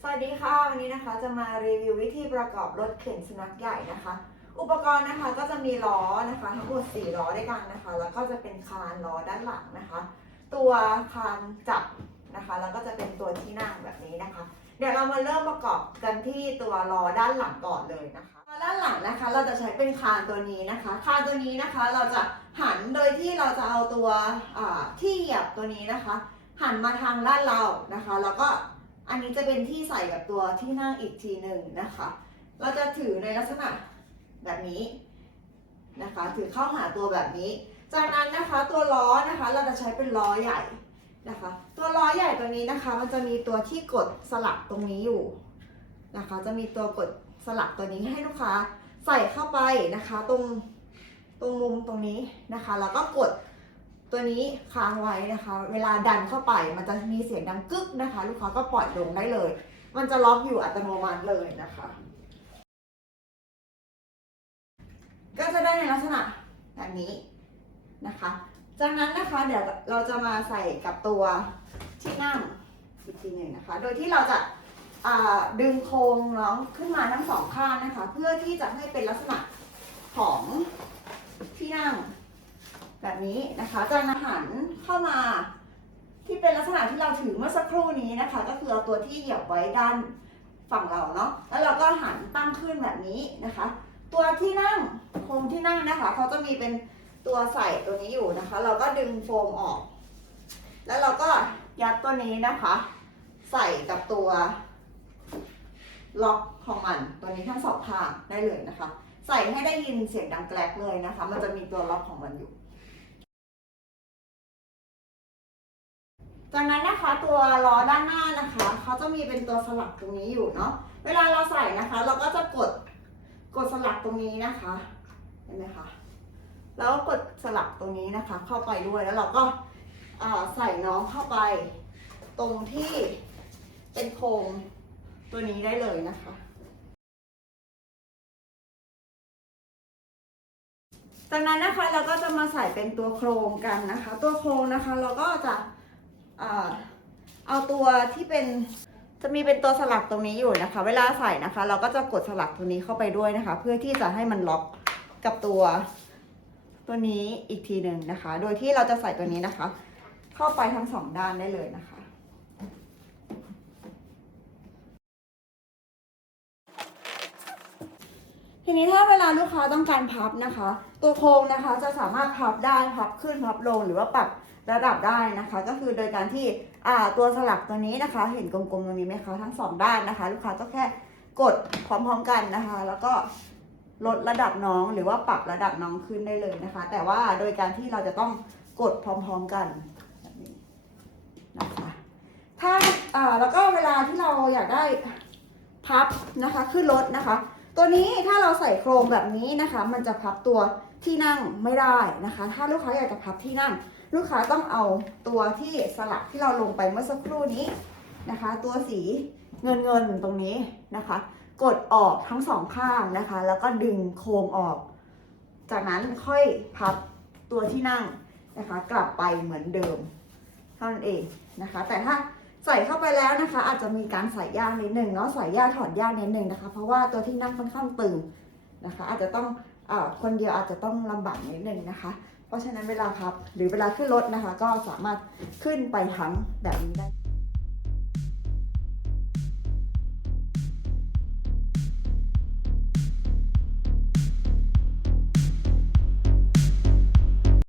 สวัสดีค่ะ วันนี้นะคะจะมารีวิววิธีประกอบรถเข็นสุนัขใหญ่นะคะ อุปกรณ์นะคะก็จะมีล้อนะคะทั้งหมด4ล้อด้วยกันนะคะ แล้วก็จะเป็นคานล้อด้านหลังนะคะ ตัวคานจับนะคะ แล้วก็จะเป็นตัวที่นั่งแบบนี้นะคะ เดี๋ยวเรามาเริ่มประกอบกันที่ตัวล้อด้านหลังก่อนเลยนะคะล้อด้านหลังนะคะ เราจะใช้เป็นคานตัวนี้นะคะ คานตัวนี้นะคะเราจะหันโดยที่เราจะเอาตัวที่เหยียบตัวนี้นะคะ หันมาทางด้านเรานะคะ แล้วก็ อันนี้จะเป็นที่ใส่กับตัวที่นั่งอีกทีหนึ่งนะคะ เราจะถือในลักษณะแบบนี้นะคะ ถือเข้าหาตัวแบบนี้ จากนั้นนะคะตัวล้อนะคะเราจะใช้เป็นล้อใหญ่นะคะ ตัวล้อใหญ่ตัวนี้นะคะ มันจะมีตัวที่กดสลักตรงนี้อยู่นะคะ จะมีตัวกดสลักตัวนี้ให้ลูกค้าใส่เข้าไปนะคะ ตรงตรงมุมตรงนี้นะคะ แล้วก็กด ตัวนี้ค้างไว้นะคะ เวลาดันเข้าไปมันจะมีเสียงดังกึกนะคะ ลูกค้าก็ปล่อยลงได้เลย มันจะล็อกอยู่อัตโนมัติเลยนะคะ ก็จะได้ในลักษณะแบบนี้นะคะ จากนั้นนะคะเดี๋ยวเราจะมาใส่กับตัวที่นั่งอีกทีหนึ่งนะคะ โดยที่เราจะาดึงโครงน้องขึ้นมาทั้งสองข้างนะคะ เพื่อที่จะให้เป็นลักษณะของที่นั่ง แบบนี้นะคะจากนั้นหันเข้ามาที่เป็นลักษณะที่เราถือเมื่อสักครู่นี้นะคะ ก็คือเอาตัวที่เหยียบไว้ด้านฝั่งเราเนาะแล้วเราก็หันตั้งขึ้นแบบนี้นะคะ ตัวที่นั่งโครงที่นั่งนะคะเขาจะมีเป็นตัวใส่ตัวนี้อยู่นะคะ เราก็ดึงโฟมออก แล้วเราก็ยัดตัวนี้นะคะ ใส่กับตัวล็อกของมันตัวนี้ทั้งสองข้างได้เลยนะคะ ใส่ให้ได้ยินเสียงดังแกลกเลยนะคะ มันจะมีตัวล็อกของมันอยู่ จากนั้นนะคะตัวล้อด้านหน้านะคะ เขาจะมีเป็นตัวสลักตรงนี้อยู่เนาะเวลาเราใส่นะคะ เราก็จะกดกดสลักตรงนี้นะคะเห็นไหมคะแล้วกดสลักตรงนี้นะคะ เข้าไปด้วยแล้วเราก็าใส่น้องเข้าไป ตรงที่เป็นโครงตัวนี้ได้เลยนะคะจากนั้นนะคะเราก็จะมาใส่เป็นตัวโครงกันนะคะ ตัวโครงนะคะ เราก็จะ เอาตัวที่เป็นจะมีเป็นตัวสลักตรงนี้อยู่นะคะ เวลาใส่นะคะ เราก็จะกดสลักตัวนี้เข้าไปด้วยนะคะ เพื่อที่จะให้มันล็อกกับตัวตัวนี้อีกทีหนึ่งนะคะ โดยที่เราจะใส่ตัวนี้นะคะ เข้าไปทั้งสองด้านได้เลยนะคะ ทีนี้ถ้าเวลาลูกค้าต้องการพับนะคะ ตัวโครงนะคะจะสามารถพับได้พับขึ้นพับลงหรือว่าปรับ ระดับได้นะคะ ก็คือโดยการที่ตัวสลักตัวนี้นะคะ เห็นกลมๆตรงนี้ไหมคะทั้งสองด้านนะคะ ลูกค้าก็แค่กดพร้อมๆกันนะคะ แล้วก็ลดระดับน้องหรือว่าปรับระดับน้องขึ้นได้เลยนะคะ แต่ว่าโดยการที่เราจะต้องกดพร้อมๆกันแบบนี้นะคะถ้าแล้วก็เวลาที่เราอยากได้พับนะคะขึ้นรถนะคะ ตัวนี้ถ้าเราใส่โครงแบบนี้นะคะ มันจะพับตัวที่นั่งไม่ได้นะคะ ถ้าลูกค้าอยากจะพับที่นั่ง ลูกค้าต้องเอาตัวที่สลักที่เราลงไปเมื่อสักครู่นี้นะคะ ตัวสีเงินเงินๆตรงนี้นะคะ กดออกทั้งสองข้างนะคะ แล้วก็ดึงโครงออก จากนั้นค่อยพับตัวที่นั่งนะคะ กลับไปเหมือนเดิมเท่านั้นเองนะคะ แต่ถ้าใส่เข้าไปแล้วนะคะ อาจจะมีการใส่ยางนิดหนึ่งเนาะใส่ย่าถอดยางนิดหนึ่งนะคะ เพราะว่าตัวที่นั่งค่อนข้างตึงนะคะ อาจจะต้องอคนเดียวอาจจะต้องลำบากนิดหนึ่งนะคะ เพราะฉะนั้นเวลาพับหรือเวลาขึ้นรถนะคะ ก็สามารถขึ้นไปทั้งแบบนี้ได้